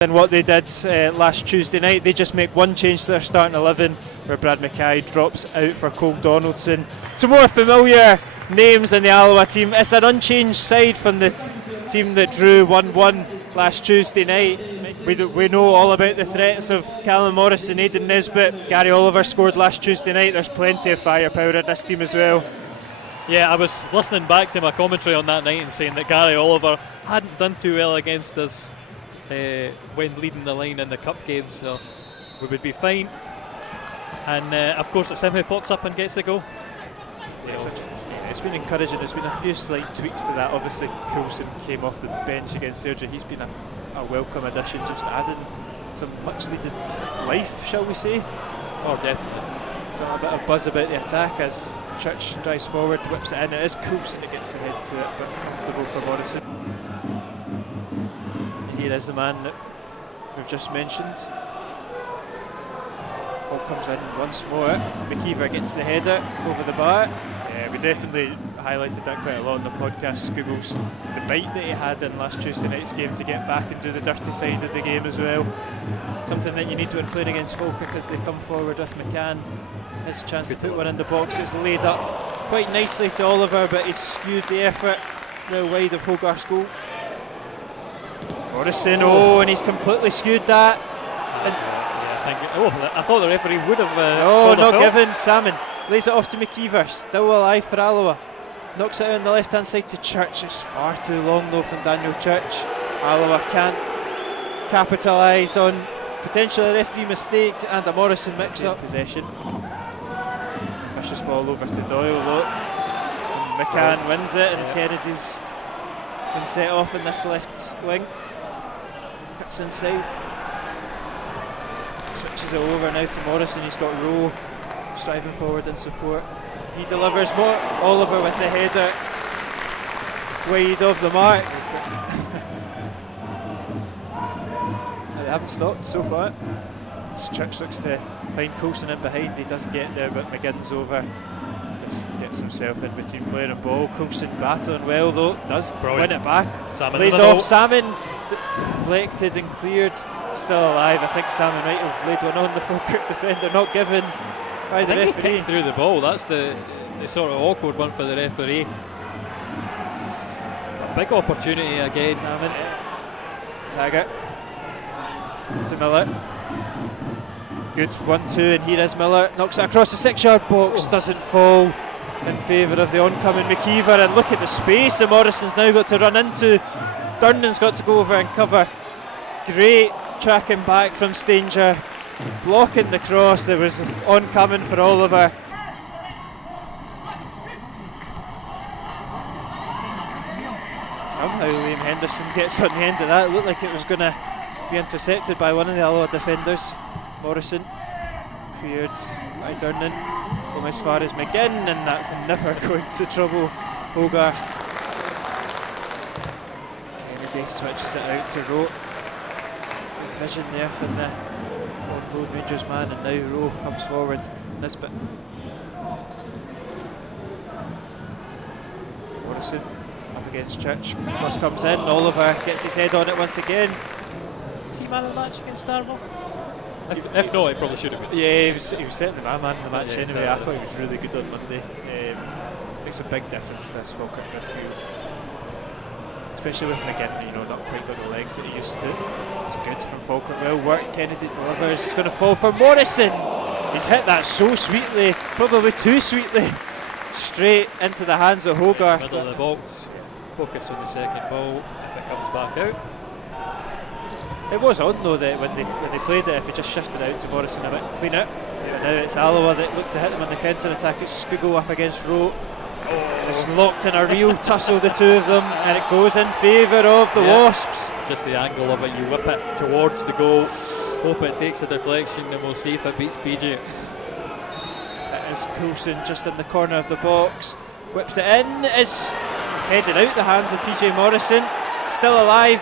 than what they did last Tuesday night. They just make one change to their starting 11, where Brad Mackay drops out for Cole Donaldson. To more familiar names in the Alloa team, it's an unchanged side from the team that drew 1-1 last Tuesday night. We know all about the threats of Callum Morrison, Aidan Nesbitt, Gary Oliver scored last Tuesday night. There's plenty of firepower in this team as well. Yeah, I was listening back to my commentary on that night and saying that Gary Oliver hadn't done too well against us when leading the line in the cup game, so we would be fine. And of course it's him who pops up and gets the goal. Yes, it's been encouraging. There's been a few slight tweaks to that. Obviously Coulson came off the bench against Airdrie. He's been a welcome addition, just adding some much needed life, shall we say. Oh, definitely. So a bit of buzz about the attack as Church drives forward, whips it in. It is Coulson that gets the head to it, but comfortable for Morrison. Here is the man that we've just mentioned. Ball comes in once more. McKeever gets the header over the bar. Yeah, we definitely highlighted that quite a lot on the podcast. Scoogles, the bite that he had in last Tuesday night's game to get back and do the dirty side of the game as well. Something that you need when playing against Falkirk as they come forward with McCann. His chance to put one in the box. It's laid up quite nicely to Oliver, but he's skewed the effort now wide of Hogarth's goal. Morrison, and he's completely skewed that. I thought the referee would have. Not given. Salmon lays it off to McKeever, still alive for Alloa. Knocks it out on the left hand side to Church. It's far too long though from Daniel Church. Alloa can't capitalise on potentially a referee mistake and a Morrison mix up. Possession. Vicious ball over to Doyle though. And McCann wins it, and Kennedy's been set off in this left wing. Cuts inside. Switches it over now to Morrison. He's got Rowe striving forward in support. He delivers more. Oliver with the header wide of the mark. They haven't stopped so far. Church looks to find Coulson in behind. He does get there, but McGinn's over. Just gets himself in between player and ball. Coulson battling well though. Does win it back. Lays off Salmon. Deflected and cleared. Still alive. I think Salmon might have laid one on the Falkirk defender, not given by the referee. He kicked through the ball. That's the sort of awkward one for the referee. A big opportunity again. Salmon. Taggart to Miller. Good 1-2, and here is Miller. Knocks it across the 6-yard box. Doesn't fall in favour of the oncoming McKeever. And look at the space that Morrison's now got to run into. Durnan's got to go over and cover. Great tracking back from Stanger, blocking the cross that was oncoming for Oliver. Somehow Liam Henderson gets on the end of that. It looked like it was going to be intercepted by one of the Alloa defenders. Morrison cleared by Durnan, going as far as McGinn, and that's never going to trouble Hogarth. Kennedy switches it out to Rowe. Good vision there from the Lone Rangers man, and now Rowe comes forward. Nisbet. Morrison up against Church. Cross comes in. Oliver gets his head on it once again. Was he man of the match against Darvel? If not, he probably should have been. Yeah, he was certainly my man in the match anyway. Exactly. I thought he was really good on Monday. Makes a big difference to this Falkirk midfield, especially with McGinn, not quite got the legs that he used to. It's good from Falkirk. Well worked. Kennedy delivers. It's going to fall for Morrison. He's hit that so sweetly, probably too sweetly, straight into the hands of Hogarth. Middle of the box. Focus on the second ball. If it comes back out. It was on though that when they played it, if he just shifted out to Morrison a bit cleaner. But now it's Alloa that look to hit them on the counter attack. It's Scugo up against Rowe. It's locked in a real tussle, the two of them, and it goes in favour of the Wasps. Just the angle of it, you whip it towards the goal, hope it takes a deflection, and we'll see if it beats PJ. It is Coulson just in the corner of the box, whips it in, is headed out the hands of PJ Morrison, still alive.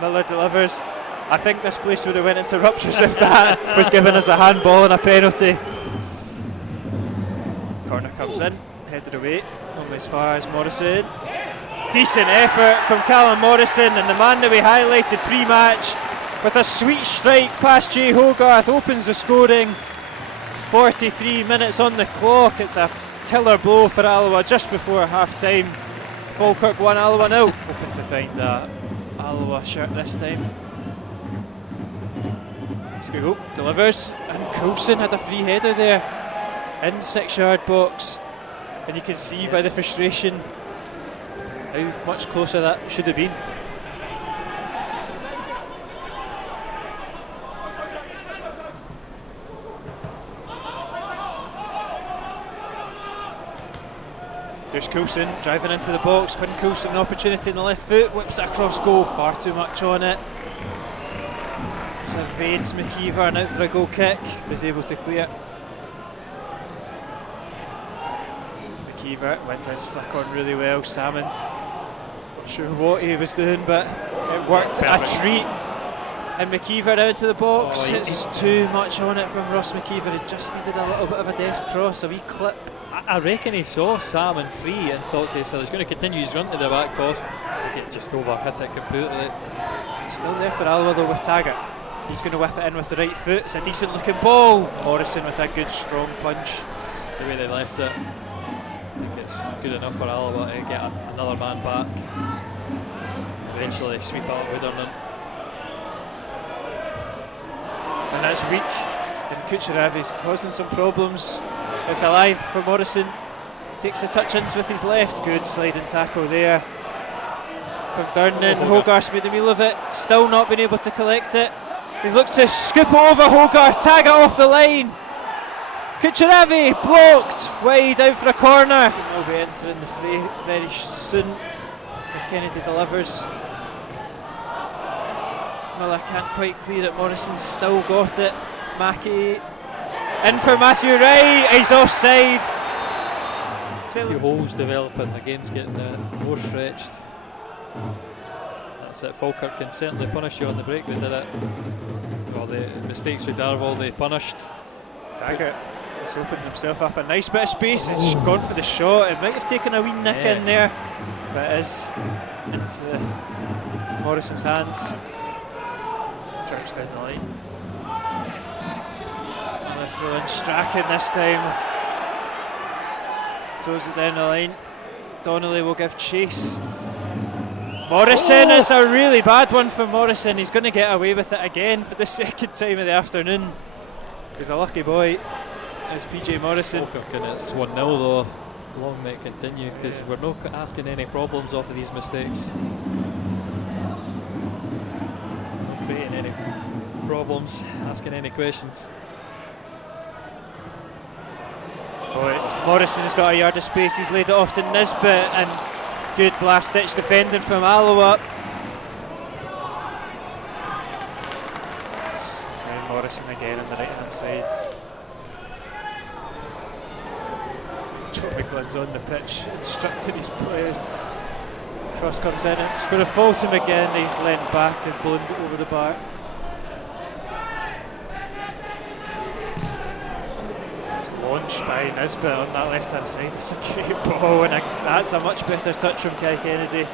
Miller delivers. I think this place would have went into ruptures if that was given as a handball and a penalty. Corner comes in, headed away, only as far as Morrison. Decent effort from Callum Morrison, and the man that we highlighted pre-match with a sweet strike past Jay Hogarth, opens the scoring. 43 minutes on the clock. It's a killer blow for Alloa just before half time. Falkirk 1, Alloa 0. Hoping to find a Alloa shirt this time. Scugo delivers, and Coulson had a free header there in the 6-yard box, and you can see by the frustration how much closer that should have been. There's Coulson driving into the box. Quinn Coulson, an opportunity in the left foot, whips it across goal, far too much on it. It's evades McKeever, and out for a goal kick, was able to clear. McKeever wins his flick on really well. Salmon, not sure what he was doing, but it worked. Perfect. A treat. And McKeever out into the box. It's too much on it from Ross McKeever. He just needed a little bit of a deft cross, a wee clip. I reckon he saw Salmon free and thought to himself he's going to continue his run to the back post. He just overhit it completely. It's still there for Alloa though with Taggart. He's going to whip it in with the right foot. It's a decent looking ball. Morrison with a good strong punch. The way they left it, I think it's good enough for Alloa to get another man back. Eventually sweep out Witherman. And that's weak. And Kucheravi's causing some problems. It's alive for Morrison. Takes the touch-ins with his left. Good sliding tackle there from Durnan. Hogarth's made a meal of it. Still not been able to collect it. He's looked to scoop it over Hogarth. Tag it off the line. Kucheravi blocked. Wide out for a corner. He'll be entering the fray very soon as Kennedy delivers. Miller can't quite clear it. Morrison's still got it. Mackie in for Matthew Wright. He's offside. A few holes developing. The game's getting more stretched. That's it. Falkirk can certainly punish you on the break. They did it. Well, the mistakes with Darvall they punished. Taggart has opened himself up a nice bit of space. He's gone for the shot. It might have taken a wee nick in there, but it is into Morrison's hands. Church down the line. Another throw in. Strachan this time throws it down the line. Donnelly will give chase. Morrison is a really bad one for Morrison. He's going to get away with it again for the second time of the afternoon. He's a lucky boy. It's PJ Morrison. And it's 1-0 though. Long may it continue because we're not asking any problems off of these mistakes. Not creating any problems, asking any questions. Oh, it's Morrison's got a yard of space. He's laid it off to Nisbet, and good last ditch defending from Alloa. And Morrison again on the right hand side. Joe McGlynn's on the pitch instructing his players. Cross comes in, it's going to fall to him again. He's leant back and blown it over the bar. It's launched by Nisbet on that left hand side. It's a great ball, and that's a much better touch from Kai Kennedy.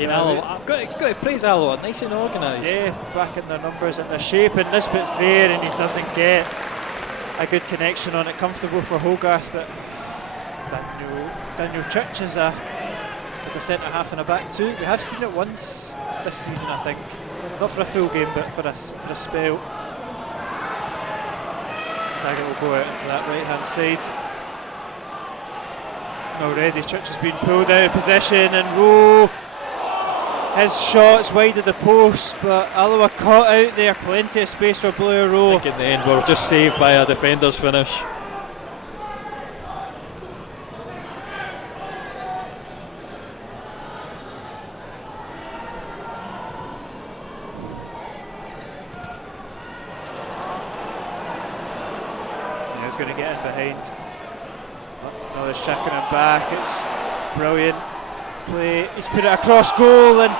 Alloa, I've got to praise Alloa, nice and organised. Yeah, back in their numbers and their shape, and Nisbet's there and he doesn't get a good connection on it. Comfortable for Hogarth, but Daniel Church is a centre half and a back too. We have seen it once this season, I think. Not for a full game, but for a spell. Taggart will go out into that right hand side. Already Church has been pulled out of position, and Rowe, his shot's wide of the post, but Alloa caught out there. Plenty of space for Blair Rowe. I think in the end we're just saved by a defender's finish. He's going to get in behind. Oh, there's checking him back. It's brilliant play. He's put it across goal, and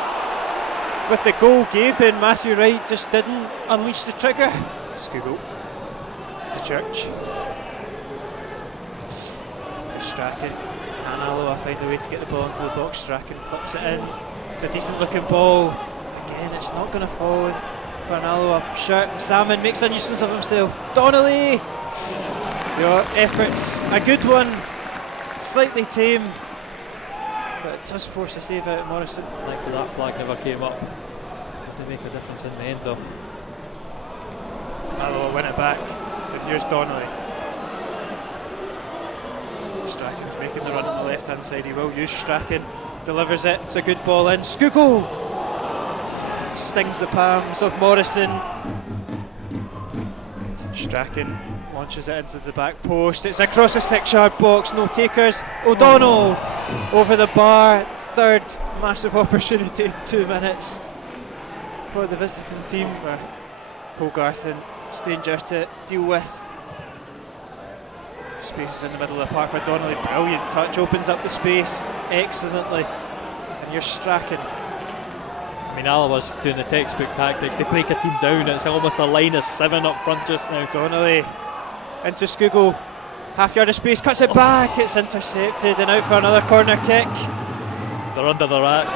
with the goal gaping, Matthew Wright just didn't unleash the trigger. Scugo to Church. Strachan can't Can Alloa find a way to get the ball into the box? Strachan clips it in. It's a decent looking ball. Again, it's not going to fall in for an Alloa shirt. Salmon makes a nuisance of himself. Donnelly! Your efforts, a good one. Slightly tame, but it does force a save out of Morrison. Thankfully that flag never came up. Doesn't make a difference in the end though. Alloa win it back, and here's Donnelly. Strachan's making the run on the left hand side. He will use Strachan, delivers it. It's a good ball in. Skugel stings the palms of Morrison. Strachan launches it into the back post. It's across the 6-yard box. No takers. O'Donnell over the bar. Third massive opportunity in 2 minutes for the visiting team, for Hogarth and Stanger to deal with. Spaces in the middle of the park for Donnelly. Brilliant touch, opens up the space excellently. And you're Strachan. I mean, Alloa's doing the textbook tactics. They break a team down. It's almost a line of 7 up front just now. Donnelly into Skugel. Half yard of space, cuts it back. It's intercepted and out for another corner kick. They're under the rack.